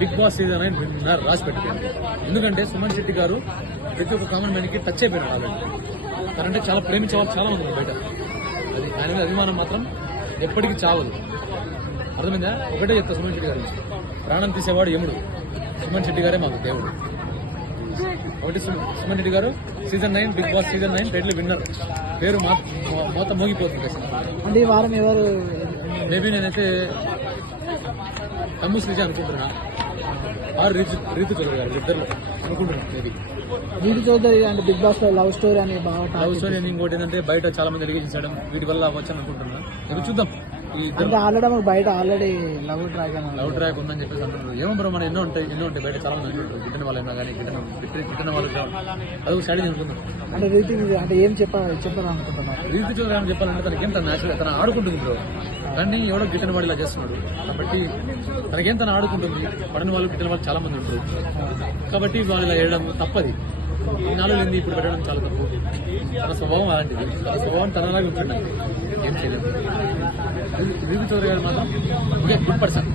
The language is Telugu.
బిగ్ బాస్ సీజన్ 9 విన్నర్ రాసి పెట్టుకోండి. ఎందుకంటే సుమన్ శెట్టి గారు ప్రతి ఒక్క కామన్ మ్యాన్ కి టచ్ అయిపోయినాడు ఆల్రెడీ. తనంటే చాలా ప్రేమించే వాళ్ళు చాలా మంది ఉన్నారు బయట. అది ఆయన మీద అభిమానం మాత్రం ఎప్పటికీ చావదు. అర్థమైందా? ఒకటే చెప్తా సుమన్ శెట్టి గారి గురించి, ప్రాణం తీసేవాడు యముడు, సుమన్ శెట్టి గారే మాకు దేవుడు. ఒకటి సుమన్ శెట్టి గారు season 9 big boss season 9 title winner, పేరు మొత్తం మోగిపోతుంది. అంటే ఈ వారం ఎవరు? మేబీ నేనైతే తమ్ము శ్రీజ అనుకుంటున్నా, ఆరు రీతు చౌదరి గారు ఇద్దరు అనుకుంటున్నాను. మేబీ రీతు చౌదరి అంటే బిగ్ బాస్ లో లవ్ స్టోరీ అని బాగా లవ్ స్టోరీ అని, ఇంకోటి ఏంటంటే బయట చాలా మంది ఎలిగేషన్ చేయడం, వీటి వల్ల వచ్చాను అనుకుంటున్నా. ఇప్పుడు చూద్దాం. అంటే ఆల్రెడీ మాకు బయట ఆల్రెడీ లవ్ ట్రాక్ ఉందని చెప్పేసి అంటున్నారు. ఏమో బ్రో, మన ఎన్నో ఉంటాయి బయట చాలా మంది అంటుంటారు. గిట్టిన వాళ్ళైనా కానీ గిట్టిన వాళ్ళు అది స్ట్రాటజీ అనుకుంటున్నాను. అంటే రీతి అంటే ఏం చెప్పాలనుకుంటున్నారు? రీతి చూడాలని చెప్పాలంటే తనకేం తన న్యాచురల్ తన ఆడుకుంటుంది బ్రో, కానీ ఎవడో గిట్టిన వాడు ఇలా చేస్తున్నాడు కాబట్టి తనకేం తను ఆడుకుంటుంది. పడిన వాళ్ళు గిట్టిన వాళ్ళు చాలా మంది ఉంటారు కాబట్టి వాళ్ళు ఇలా వేయడం తప్పది. ఈ నాలుగు లేని ఇప్పుడు పెట్టడం చాలా తప్పు. తన స్వభావం అలాంటిది, తన స్వభావం తనలాగా ఉంటుండే, ఏం చేయలేదు. రీతు చౌదరి గారు మాత్రం గుడ్ పర్సన్.